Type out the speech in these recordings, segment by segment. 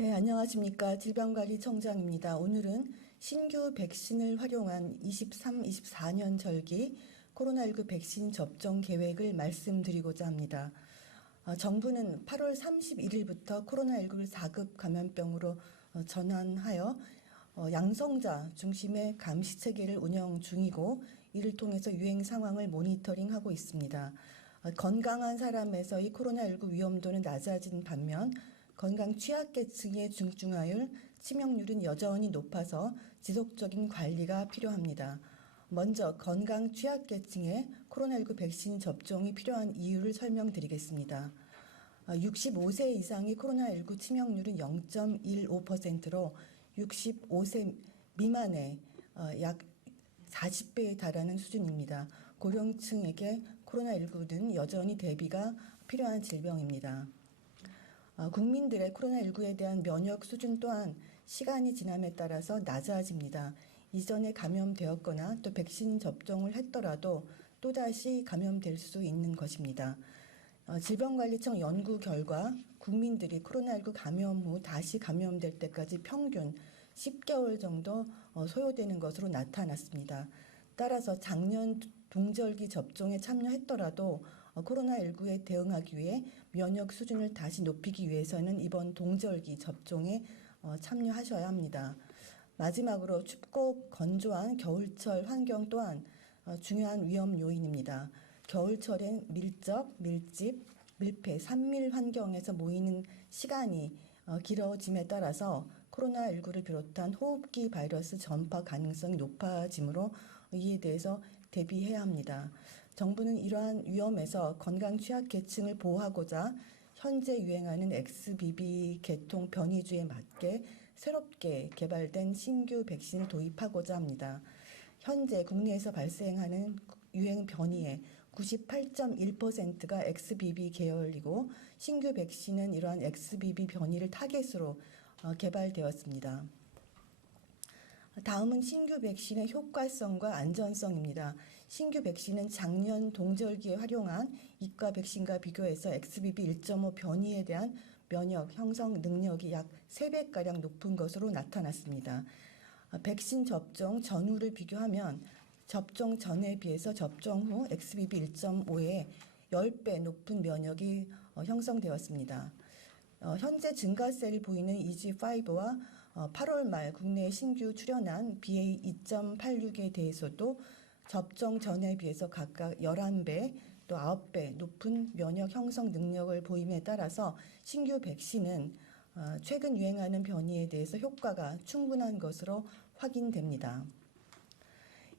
네, 안녕하십니까. 질병관리청장입니다. 오늘은 신규 백신을 활용한 23, 24년 절기 코로나19 백신 접종 계획을 말씀드리고자 합니다. 정부는 8월 31일부터 코로나19를 4급 감염병으로 전환하여 양성자 중심의 감시 체계를 운영 중이고, 이를 통해서 유행 상황을 모니터링하고 있습니다. 건강한 사람에서의 코로나19 위험도는 낮아진 반면 건강 취약계층의 중증화율, 치명률은 여전히 높아서 지속적인 관리가 필요합니다. 먼저 건강 취약계층의 코로나19 백신 접종이 필요한 이유를 설명드리겠습니다. 65세 이상의 코로나19 치명률은 0.15%로 65세 미만의 약 40배에 달하는 수준입니다. 고령층에게 코로나19는 여전히 대비가 필요한 질병입니다. 국민들의 코로나19에 대한 면역 수준 또한 시간이 지남에 따라서 낮아집니다. 이전에 감염되었거나 또 백신 접종을 했더라도 또다시 감염될 수 있는 것입니다. 질병관리청 연구 결과 국민들이 코로나19 감염 후 다시 감염될 때까지 평균 10개월 정도 소요되는 것으로 나타났습니다. 따라서 작년 동절기 접종에 참여했더라도 코로나19에 대응하기 위해 면역 수준을 다시 높이기 위해서는 이번 동절기 접종에 참여하셔야 합니다. 마지막으로 춥고 건조한 겨울철 환경 또한 중요한 위험 요인입니다. 겨울철엔 밀접, 밀집, 밀폐, 산밀 환경에서 모이는 시간이 길어짐에 따라서 코로나19를 비롯한 호흡기 바이러스 전파 가능성이 높아지므로 이에 대해서 대비해야 합니다. 정부는 이러한 위험에서 건강 취약계층을 보호하고자 현재 유행하는 XBB 계통 변이주에 맞게 새롭게 개발된 신규 백신을 도입하고자 합니다. 현재 국내에서 발생하는 유행 변이의 98.1%가 XBB 계열이고, 신규 백신은 이러한 XBB 변이를 타겟으로 개발되었습니다. 다음은 신규 백신의 효과성과 안전성입니다. 신규 백신은 작년 동절기에 활용한 이과 백신과 비교해서 XBB 1.5 변이에 대한 면역 형성 능력이 약 3배가량 높은 것으로 나타났습니다. 백신 접종 전후를 비교하면 접종 전에 비해서 접종 후 XBB 1.5의 10배 높은 면역이 형성되었습니다. 현재 증가세를 보이는 EG5와 8월 말 국내에 신규 출현한 BA.2.86에 대해서도 접종 전에 비해서 각각 11배 또 9배 높은 면역 형성 능력을 보임에 따라서 신규 백신은 최근 유행하는 변이에 대해서 효과가 충분한 것으로 확인됩니다.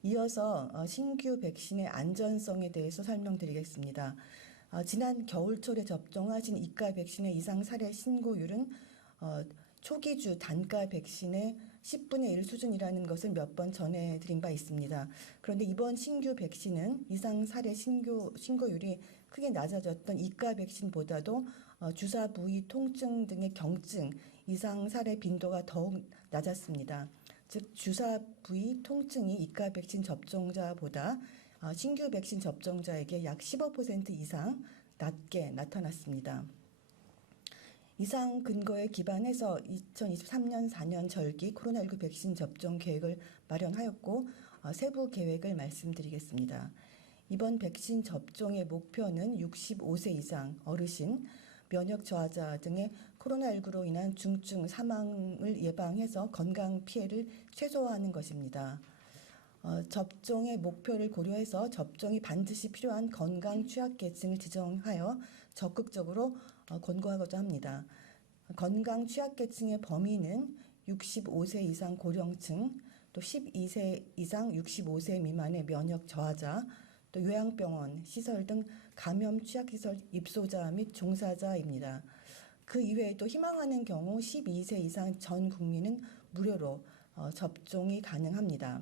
이어서 신규 백신의 안전성에 대해서 설명드리겠습니다. 지난 겨울철에 접종하신 이과 백신의 이상 사례 신고율은 초기주 단가 백신의 10분의 1 수준이라는 것을 몇 번 전해드린 바 있습니다. 그런데 이번 신규 백신은 이상 사례 신고율이 크게 낮아졌던 이과 백신보다도 주사 부위 통증 등의 경증 이상 사례 빈도가 더욱 낮았습니다. 즉 주사 부위 통증이 이과 백신 접종자보다 신규 백신 접종자에게 약 15% 이상 낮게 나타났습니다. 이상 근거에 기반해서 2023년 4년 절기 코로나19 백신 접종 계획을 마련하였고, 세부 계획을 말씀드리겠습니다. 이번 백신 접종의 목표는 65세 이상 어르신, 면역 저하자 등의 코로나19로 인한 중증 사망을 예방해서 건강 피해를 최소화하는 것입니다. 접종의 목표를 고려해서 접종이 반드시 필요한 건강 취약계층을 지정하여 적극적으로 권고하고자 합니다. 건강 취약계층의 범위는 65세 이상 고령층, 또 12세 이상 65세 미만의 면역 저하자, 또 요양병원, 시설 등 감염 취약시설 입소자 및 종사자입니다. 그 이외에도 희망하는 경우 12세 이상 전 국민은 무료로 접종이 가능합니다.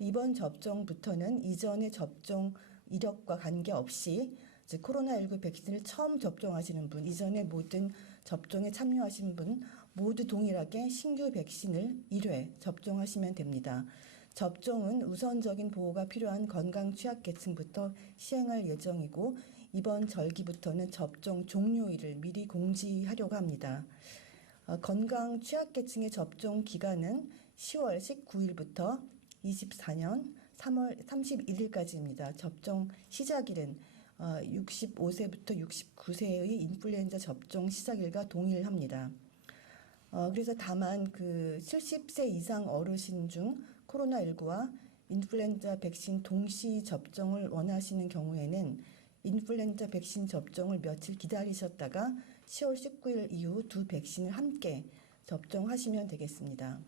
이번 접종부터는 이전의 접종 이력과 관계없이 즉 코로나19 백신을 처음 접종하시는 분, 이전에 모든 접종에 참여하신 분 모두 동일하게 신규 백신을 1회 접종하시면 됩니다. 접종은 우선적인 보호가 필요한 건강 취약계층부터 시행할 예정이고, 이번 절기부터는 접종 종료일을 미리 공지하려고 합니다. 건강 취약계층의 접종 기간은 10월 19일부터 24년 3월 31일까지입니다. 접종 시작일은 65세부터 69세의 인플루엔자 접종 시작일과 동일합니다. 그래서 다만 그 70세 이상 어르신 중 코로나19와 인플루엔자 백신 동시 접종을 원하시는 경우에는 인플루엔자 백신 접종을 며칠 기다리셨다가 10월 19일 이후 두 백신을 함께 접종하시면 되겠습니다.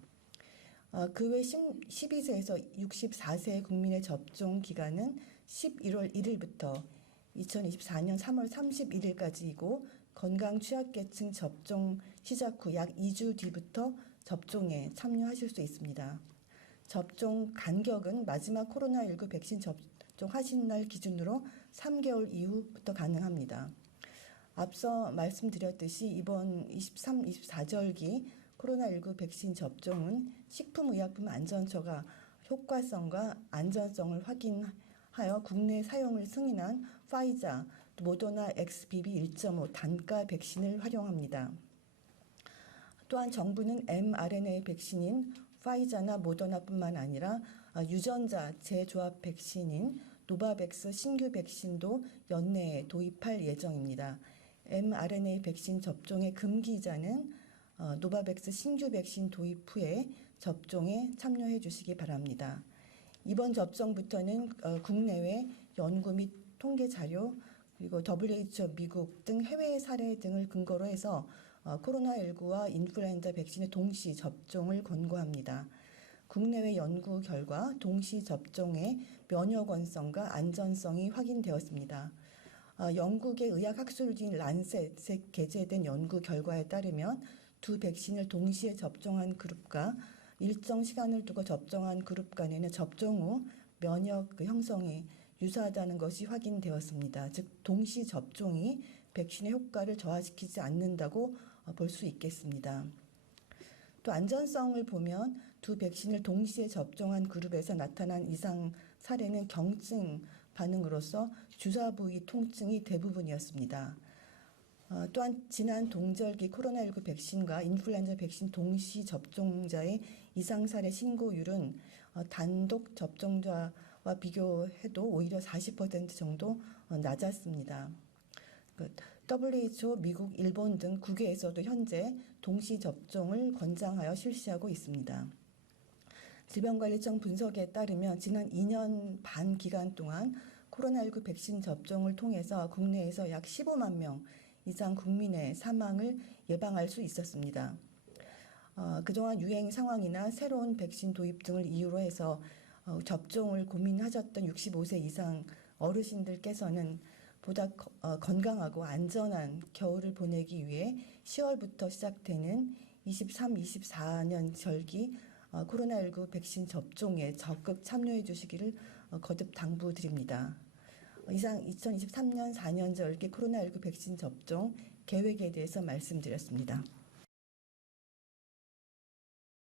그 외 12세에서 64세 국민의 접종 기간은 11월 1일부터 2024년 3월 31일까지이고 건강 취약계층 접종 시작 후 약 2주 뒤부터 접종에 참여하실 수 있습니다. 접종 간격은 마지막 코로나19 백신 접종하신 날 기준으로 3개월 이후부터 가능합니다. 앞서 말씀드렸듯이 이번 23, 24절기 코로나19 백신 접종은 식품의약품안전처가 효과성과 안전성을 확인하여 국내 사용을 승인한 파이자, 모더나 XBB 1.5 단가 백신을 활용합니다. 또한 정부는 mRNA 백신인 파이자나 모더나뿐만 아니라 유전자 재조합 백신인 노바백스 신규 백신도 연내에 도입할 예정입니다. mRNA 백신 접종의 금기자는 노바백스 신규 백신 도입 후에 접종에 참여해 주시기 바랍니다. 이번 접종부터는 국내외 연구 및 통계 자료 그리고 WHO 미국 등 해외 사례 등을 근거로 해서 코로나19와 인플루엔자 백신의 동시 접종을 권고합니다. 국내외 연구 결과 동시 접종의 면역원성과 안전성이 확인되었습니다. 영국의 의학학술지인 란셋에 게재된 연구 결과에 따르면 두 백신을 동시에 접종한 그룹과 일정 시간을 두고 접종한 그룹 간에는 접종 후 면역 형성이 유사하다는 것이 확인되었습니다. 즉 동시 접종이 백신의 효과를 저하시키지 않는다고 볼 수 있겠습니다. 또 안전성을 보면 두 백신을 동시에 접종한 그룹에서 나타난 이상 사례는 경증 반응으로서 주사 부위 통증이 대부분이었습니다. 또한 지난 동절기 코로나19 백신과 인플루엔자 백신 동시 접종자의 이상 사례 신고율은 단독 접종자와 비교해도 오히려 40% 정도 낮았습니다. WHO, 미국, 일본 등 국외에서도 현재 동시 접종을 권장하여 실시하고 있습니다. 질병관리청 분석에 따르면 지난 2년 반 기간 동안 코로나19 백신 접종을 통해서 국내에서 약 15만 명 이상 국민의 사망을 예방할 수 있었습니다. 그동안 유행 상황이나 새로운 백신 도입 등을 이유로 해서 접종을 고민하셨던 65세 이상 어르신들께서는 보다 건강하고 안전한 겨울을 보내기 위해 10월부터 시작되는 23, 24년 절기 코로나19 백신 접종에 적극 참여해 주시기를 거듭 당부드립니다. 이상 2023년 4년 절기 코로나19 백신 접종 계획에 대해서 말씀드렸습니다.